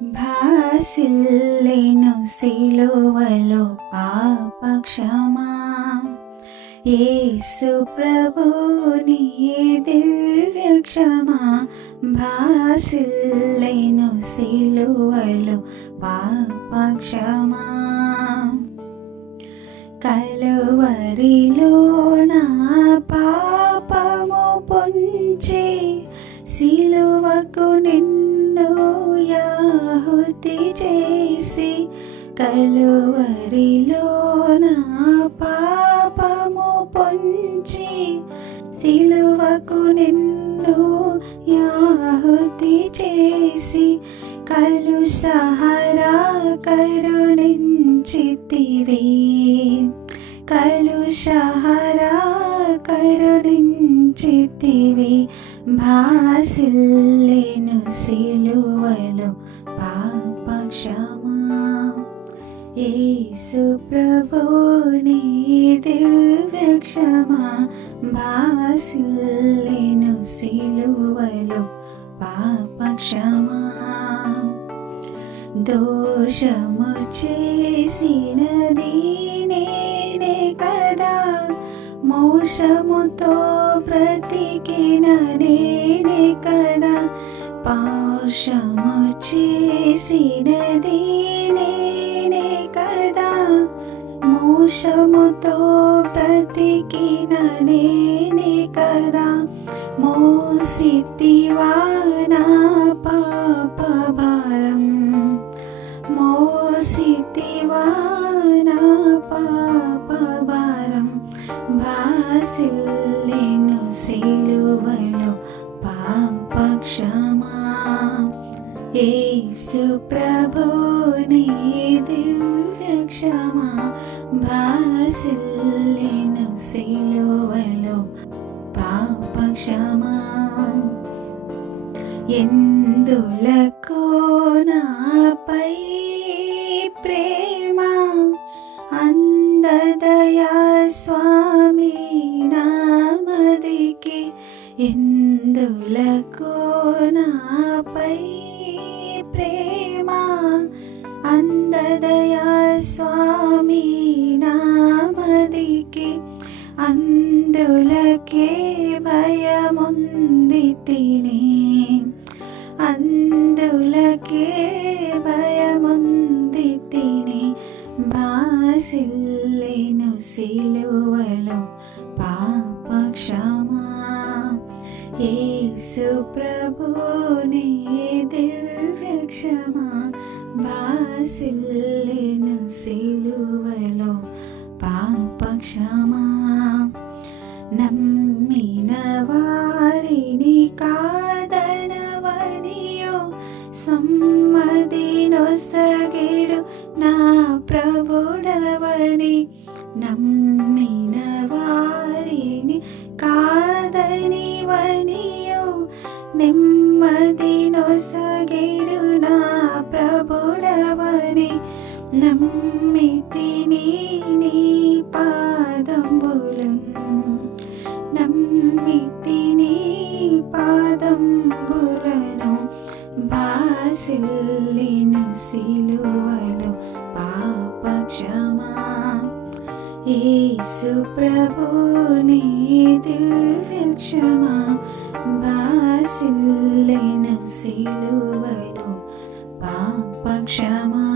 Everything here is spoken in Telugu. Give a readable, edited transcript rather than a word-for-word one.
భాసిల్లెను సిలువలో పాపక్షమా. యేసు ప్రభుని దివ్య క్షమా భాసిల్లెను సిలువలో పాపక్షమా. కలువరిలో నా పాపము పొంచి సిలువకు నిన్ను యాహుతి చేసి, కలువరిలో నా పాపము పొంచి సిలువకు నిన్ను యాహుతి చేసి, కలుషహరా కరుణించితివి, కలుషహరా కరుణించితివి. భాసిల్లెను సిలువలో పాపక్షమా. యేసు ప్రభుని దివ్య క్షమా భాసిల్లెను సిలువలో పాపక్షమా. దోషము చేసినది నేనే కదా, మోసముతో బ్రతికిన నేనే కదా, పాశము చేసినది నేనే కదా, మోసముతో బ్రతికిన నేనే కదా, మోసితివా నా పాప భారం, మోసితివా నా పాప భారం. భాసిల్లెను సిలువలో పాపక్షమా. యేసు ప్రభుని దివ్య క్షమా భాసిల్లెను సిలువలో పాపక్షమా. ఎందులకో నాపై ప్రేమ అందదయా స్వామి నామదికి, ఎందులకో నాపై ప్రేమ అందదయా స్వామి నామదికి, అందులకే భయముంది తిని, అందులకే భయముంది తిని. భాసిల్లెను సిలువలో పాపక్షమా. యేసు ప్రభుని దివ్య క్షమా భాసిల్లెను సిలువలో పాపక్షమా. నమ్మిన వారిని కాదనవనియు సమ్మతినొసగెడు నా ప్రభుడవని, నమ్మిన వారిని కాదనివనియు నెమ్మదినొసగెడు నా ప్రభుడవని, నమ్మితిని నీ పాదంబులను, నమ్మితిని పాదంబులను. భాసిల్లెను సిలువలో పాపక్షమా. యేసు ప్రభుని దివ్య క్షమా భాసిల్లెను సిలువలో పాపక్షమా.